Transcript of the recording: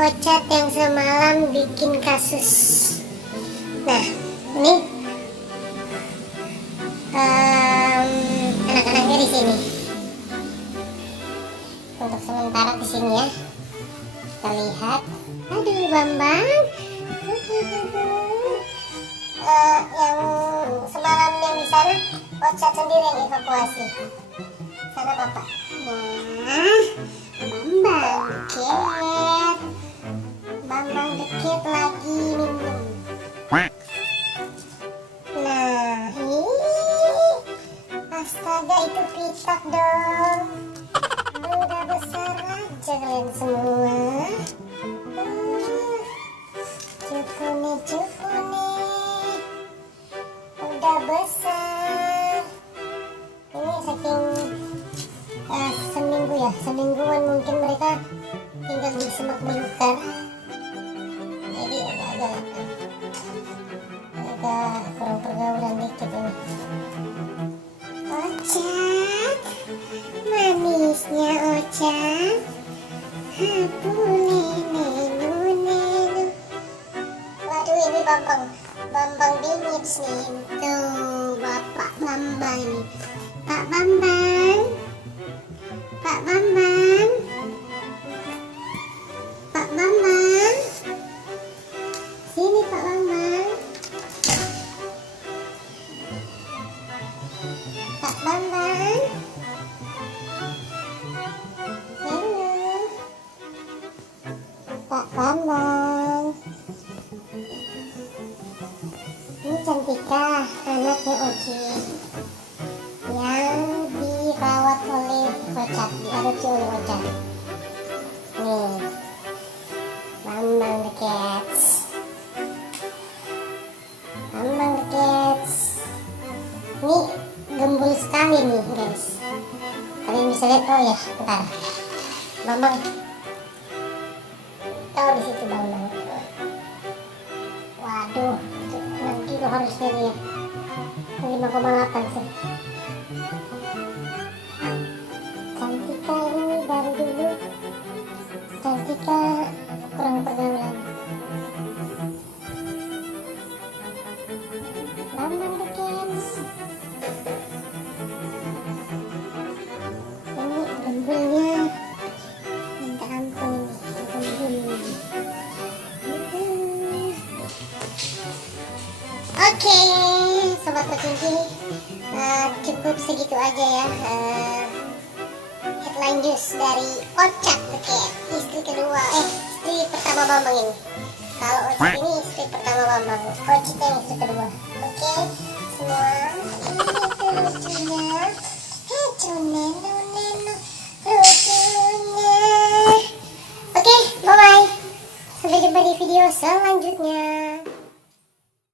Ocat yang semalam bikin kasus. Nah, ini anak-anaknya di sini. Untuk sementara di sini ya. Kita lihat. Aduh, Bambang. Yang semalam yang di sana, Ocat sendiri yang evakuasi. Sana Bapak. Nah, Bambang deket. Bambang deket lagi minum. Nah, astaga, itu pitak dong. Udah besar aja kalian semua. Cupu nih, udah besar. Ini saking semingguan mungkin mereka tinggal di semak belukar. Jadi agak kurang pergaulan dikit ini. Ocat, manisnya Ocat. Waduh, ini Bambang bingit nih. Tuh, Bapak Bambang ini. Pak Bambang. Sini Pak Bambang. Pak Bambang. Halo. Pak Bambang. Ini Cantika, anaknya Ocat yang dirawat oleh Ocat, diadopsi oleh Ocat. Nih, Bambang the Cats. Ini gembul sekali nih guys. Kalian bisa lihat, oh ya, bentar. Bambang, tahu di situ Bambang. Waduh, 6 kilo harusnya dia. 5,8 sih. Cantika ini dari dulu. Cantika kurang pergaulan. Bambang the Cats. Ini gembulnya minta ampun ini. Oke, sobat kucing, cukup segitu aja ya headline news dari Ocat the Cat, istri pertama Bambang ini. Kalau Ocat ini istri pertama Bambang, Ocat yang istri kedua. Oke, semua ini lucunya, lucunya. Oke, bye bye. Sampai jumpa di video selanjutnya.